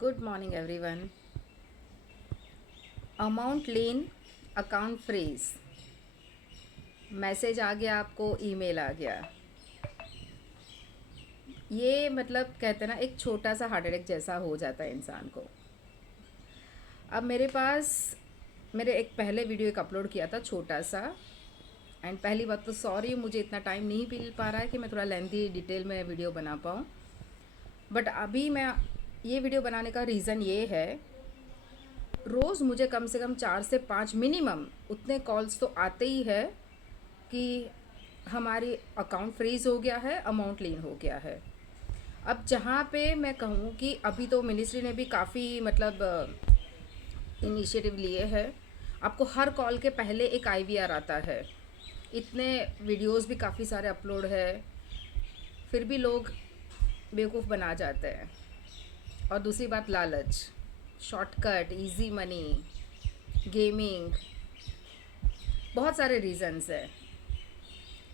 Good morning everyone. Amount लीन, account freeze, message आ गया, आपको email आ गया। ये मतलब कहते हैं ना, एक छोटा सा हार्ट अटैक जैसा हो जाता है इंसान को। अब मेरे पास मेरे एक पहले वीडियो एक अपलोड किया था छोटा सा। एंड पहली बात तो सॉरी, मुझे इतना टाइम नहीं मिल पा रहा है कि मैं थोड़ा लेंथी डिटेल में वीडियो बना पाऊँ। बट अभी मैं ये वीडियो बनाने का रीज़न ये है, रोज़ मुझे कम से कम 4 से 5 मिनिमम उतने कॉल्स तो आते ही है कि हमारी अकाउंट फ्रीज़ हो गया है, अमाउंट लीन हो गया है। अब जहाँ पे मैं कहूँ कि अभी तो मिनिस्ट्री ने भी काफ़ी मतलब इनिशिएटिव लिए हैं। आपको हर कॉल के पहले एक आईवीआर आता है। इतने वीडियोस भी काफ़ी सारे अपलोड है, फिर भी लोग बेवकूफ़ बना जाते हैं। और दूसरी बात, लालच, शॉर्टकट, इजी मनी, गेमिंग, बहुत सारे रीज़न्स हैं।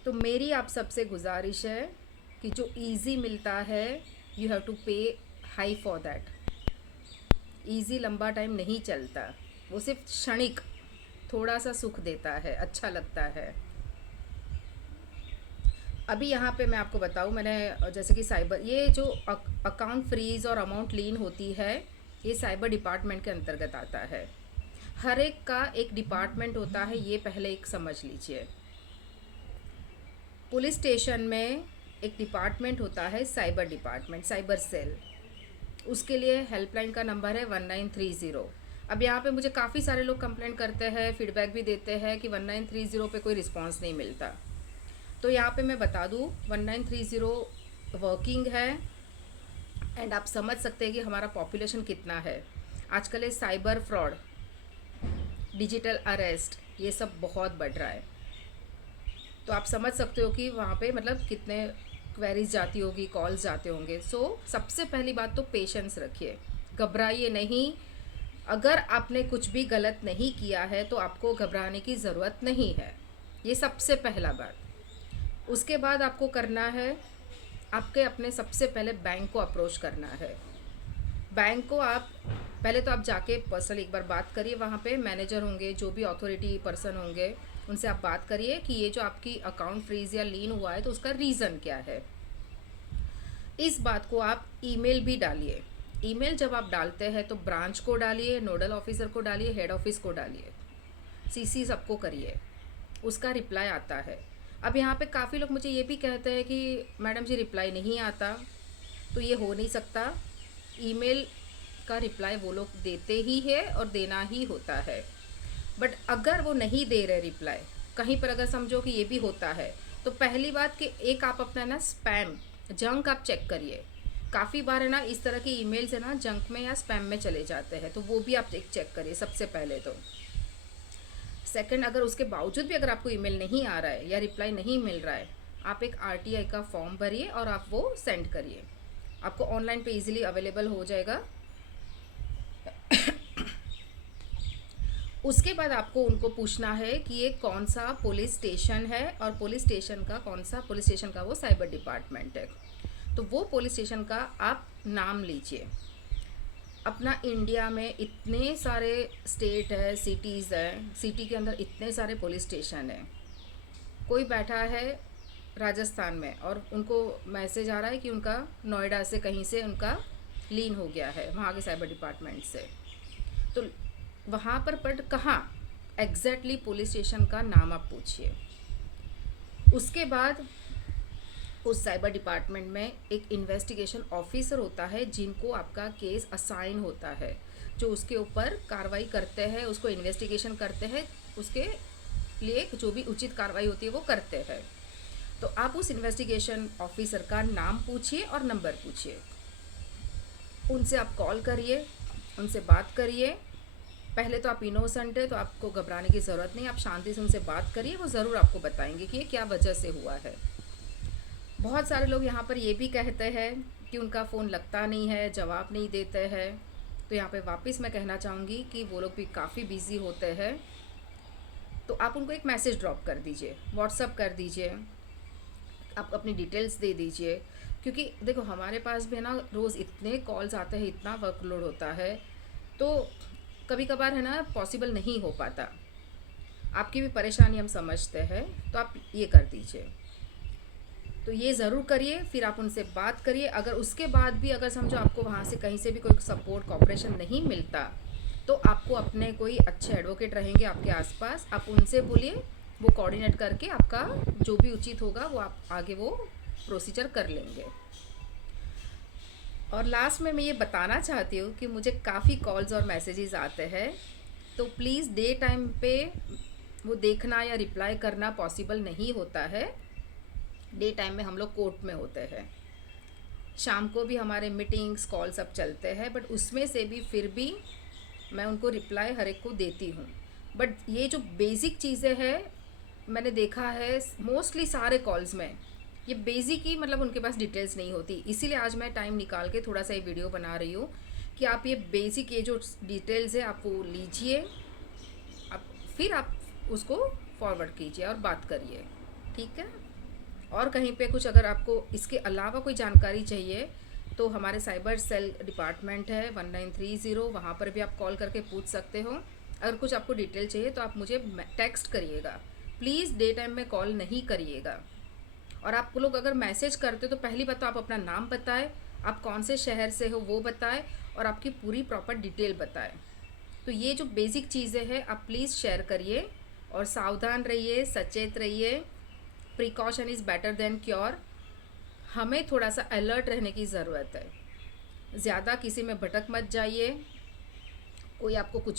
तो मेरी आप सबसे गुजारिश है कि जो इजी मिलता है, यू हैव टू पे हाई फॉर दैट। इजी लंबा टाइम नहीं चलता, वो सिर्फ क्षणिक थोड़ा सा सुख देता है, अच्छा लगता है। अभी यहाँ पे मैं आपको बताऊँ, मैंने जैसे कि साइबर, ये जो अकाउंट फ्रीज और अमाउंट लीन होती है, ये साइबर डिपार्टमेंट के अंतर्गत आता है। हर एक का एक डिपार्टमेंट होता है, ये पहले एक समझ लीजिए। पुलिस स्टेशन में एक डिपार्टमेंट होता है, साइबर डिपार्टमेंट, साइबर सेल। उसके लिए हेल्पलाइन का नंबर है 1930। अब यहाँ पे मुझे काफ़ी सारे लोग कंप्लेंट करते हैं, फीडबैक भी देते हैं कि 1930 पे कोई रिस्पांस नहीं मिलता। तो यहाँ पे मैं बता दूँ, 1930 वर्किंग है। एंड आप समझ सकते हैं कि हमारा पॉपुलेशन कितना है। आजकल ये साइबर फ्रॉड, डिजिटल अरेस्ट, ये सब बहुत बढ़ रहा है। तो आप समझ सकते हो कि वहाँ पे मतलब कितने क्वेरीज जाती होगी, कॉल्स जाते होंगे। सबसे पहली बात तो पेशेंस रखिए, घबराइए नहीं। अगर आपने कुछ भी गलत नहीं किया है तो आपको घबराने की ज़रूरत नहीं है, ये सबसे पहला बात। उसके बाद आपको करना है, आपके अपने सबसे पहले बैंक को अप्रोच करना है। बैंक को आप पहले तो आप जाके पर्सनल एक बार बात करिए, वहाँ पे मैनेजर होंगे, जो भी अथॉरिटी पर्सन होंगे, उनसे आप बात करिए कि ये जो आपकी अकाउंट फ्रीज या लीन हुआ है तो उसका रीज़न क्या है। इस बात को आप ईमेल भी डालिए। ईमेल जब आप डालते हैं तो ब्रांच को डालिए, नोडल ऑफिसर को डालिए, हेड ऑफिस को डालिए, सीसी सबको करिए, उसका रिप्लाई आता है। अब यहाँ पे काफ़ी लोग मुझे ये भी कहते हैं कि मैडम जी रिप्लाई नहीं आता। तो ये हो नहीं सकता। ईमेल का रिप्लाई वो लोग देते ही है और देना ही होता है। बट अगर वो नहीं दे रहे रिप्लाई, कहीं पर अगर समझो कि ये भी होता है, तो पहली बात कि एक आप अपना ना स्पैम, जंक आप चेक करिए। काफ़ी बार है ना, इस तरह की ईमेल्स है ना जंक में या स्पैम में चले जाते हैं, तो वो भी आप एक चेक करिए सबसे पहले तो। सेकंड, अगर उसके बावजूद भी अगर आपको ईमेल नहीं आ रहा है या रिप्लाई नहीं मिल रहा है, आप एक आरटीआई का फॉर्म भरिए और आप वो सेंड करिए। आपको ऑनलाइन पे इजीली अवेलेबल हो जाएगा। उसके बाद आपको उनको पूछना है कि ये कौन सा पुलिस स्टेशन है, और पुलिस स्टेशन का कौन सा पुलिस स्टेशन का वो साइबर डिपार्टमेंट है। तो वो पुलिस स्टेशन का आप नाम लीजिए। अपना इंडिया में इतने सारे स्टेट है, सिटीज़ है, सिटी के अंदर इतने सारे पुलिस स्टेशन है। कोई बैठा है राजस्थान में और उनको मैसेज आ रहा है कि उनका नोएडा से कहीं से उनका लीन हो गया है वहाँ के साइबर डिपार्टमेंट से। तो वहाँ पर कहाँ एग्जैक्टली पुलिस स्टेशन का नाम आप पूछिए। उसके बाद उस साइबर डिपार्टमेंट में एक इन्वेस्टिगेशन ऑफिसर होता है, जिनको आपका केस असाइन होता है, जो उसके ऊपर कार्रवाई करते हैं, उसको इन्वेस्टिगेशन करते हैं, उसके लिए जो भी उचित कार्रवाई होती है वो करते हैं। तो आप उस इन्वेस्टिगेशन ऑफिसर का नाम पूछिए और नंबर पूछिए। उनसे आप कॉल करिए, उनसे बात करिए। पहले तो आप इनोसेंट है तो आपको घबराने की ज़रूरत नहीं, आप शांति से उनसे बात करिए, वो ज़रूर आपको बताएंगे कि ये क्या वजह से हुआ है। बहुत सारे लोग यहाँ पर ये भी कहते हैं कि उनका फ़ोन लगता नहीं है, जवाब नहीं देते हैं। तो यहाँ पे वापस मैं कहना चाहूँगी कि वो लोग भी काफ़ी बिजी होते हैं। तो आप उनको एक मैसेज ड्रॉप कर दीजिए, व्हाट्सअप कर दीजिए, आप अपनी डिटेल्स दे दीजिए। क्योंकि देखो हमारे पास भी है ना रोज़ इतने कॉल्स आते हैं, इतना वर्कलोड होता है, तो कभी कभार है ना पॉसिबल नहीं हो पाता। आपकी भी परेशानी हम समझते हैं, तो आप ये कर दीजिए। तो ये ज़रूर करिए, फिर आप उनसे बात करिए। अगर उसके बाद भी अगर समझो आपको वहाँ से कहीं से भी कोई सपोर्ट कॉपरेशन नहीं मिलता, तो आपको अपने कोई अच्छे एडवोकेट रहेंगे आपके आसपास, आप उनसे बोलिए, वो कोऑर्डिनेट करके आपका जो भी उचित होगा वो आप आगे वो प्रोसीजर कर लेंगे। और लास्ट में मैं ये बताना चाहती हूँ कि मुझे काफ़ी कॉल्स और मैसेजेस आते हैं, तो प्लीज़ डे टाइम पे वो देखना या रिप्लाई करना पॉसिबल नहीं होता है। डे टाइम में हम लोग कोर्ट में होते हैं, शाम को भी हमारे मीटिंग्स कॉल सब चलते हैं, बट उसमें से भी फिर भी मैं उनको रिप्लाई हर एक को देती हूँ। बट ये जो बेसिक चीज़ें हैं, मैंने देखा है मोस्टली सारे कॉल्स में ये बेसिक ही मतलब उनके पास डिटेल्स नहीं होती, इसीलिए आज मैं टाइम निकाल के थोड़ा सा ये वीडियो बना रही हूँ कि आप ये बेसिक ये जो डिटेल्स है आप वो लीजिए, आप फिर आप उसको फॉरवर्ड कीजिए और बात करिए, ठीक है। और कहीं पे कुछ अगर आपको इसके अलावा कोई जानकारी चाहिए तो हमारे साइबर सेल डिपार्टमेंट है 1930, वहाँ पर भी आप कॉल करके पूछ सकते हो। अगर कुछ आपको डिटेल चाहिए तो आप मुझे टेक्स्ट करिएगा, प्लीज़ डे टाइम में कॉल नहीं करिएगा। और आप लोग अगर मैसेज करते हो तो पहली बात तो आप अपना नाम बताएं, आप कौन से शहर से हो वो बताएं, और आपकी पूरी प्रॉपर डिटेल बताएं। तो ये जो बेसिक चीज़ें हैं आप प्लीज़ शेयर करिए, और सावधान रहिए, सचेत रहिए। Precaution is better than cure. हमें थोड़ा सा अलर्ट रहने की ज़रूरत है, ज़्यादा किसी में भटक मत जाइए। कोई आपको कुछ